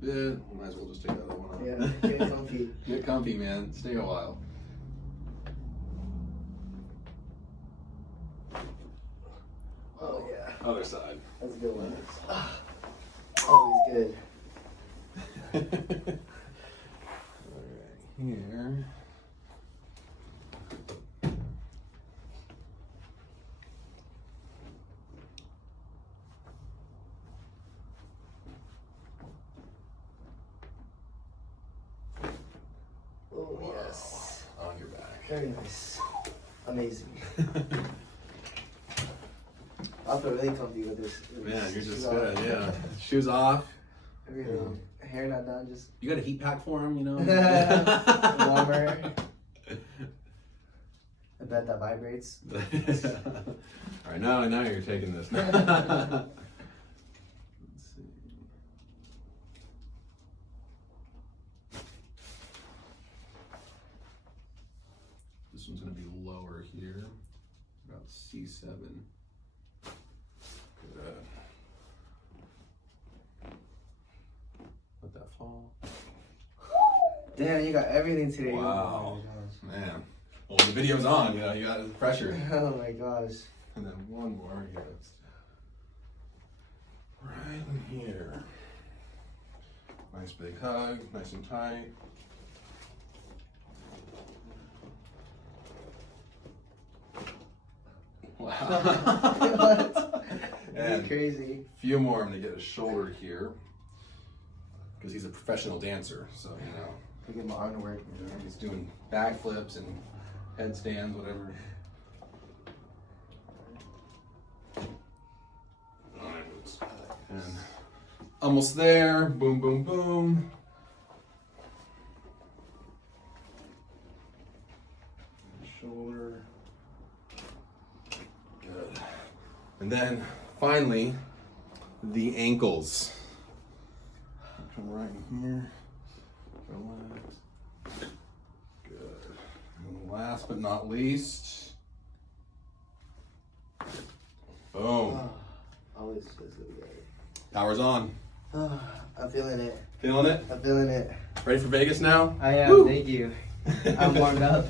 bit. Might as well just take the other one off. Yeah, get comfy. Get comfy, man. Stay a while. Oh yeah. Other side. That's a good one. Always good. All right, here. Oh yes. On your back. Very nice. Amazing. I feel really comfy with this. Man, you're just Shoes good. off. Yeah. Shoes off. Everything. Hair not done, just You got a heat pack for him, you know? warmer. A bed that vibrates. All right, now you're taking this. Let's see. This one's going to be lower here, about C7. Good. Let that fall. Damn, you got everything today. Wow. Oh Man. Well, the video's on, you know, you got the pressure. my gosh. Oh my gosh. And then one more here. Right in here. Nice big hug, nice and tight. Wow. What? And That's crazy. a few more, I'm gonna get his shoulder here. Because he's a professional dancer, so you know. Look at my arm work. You know, he's doing backflips and headstands, whatever. And almost there. Boom, boom, boom. Shoulder. Good. And then finally, the ankles. Come right in here. Relax. Good. And last but not least, boom. Oh, always feels good. Power's on. Oh, I'm feeling it. Feeling it? I'm feeling it. Ready for Vegas now? I am. Woo! Thank you. I'm warmed up.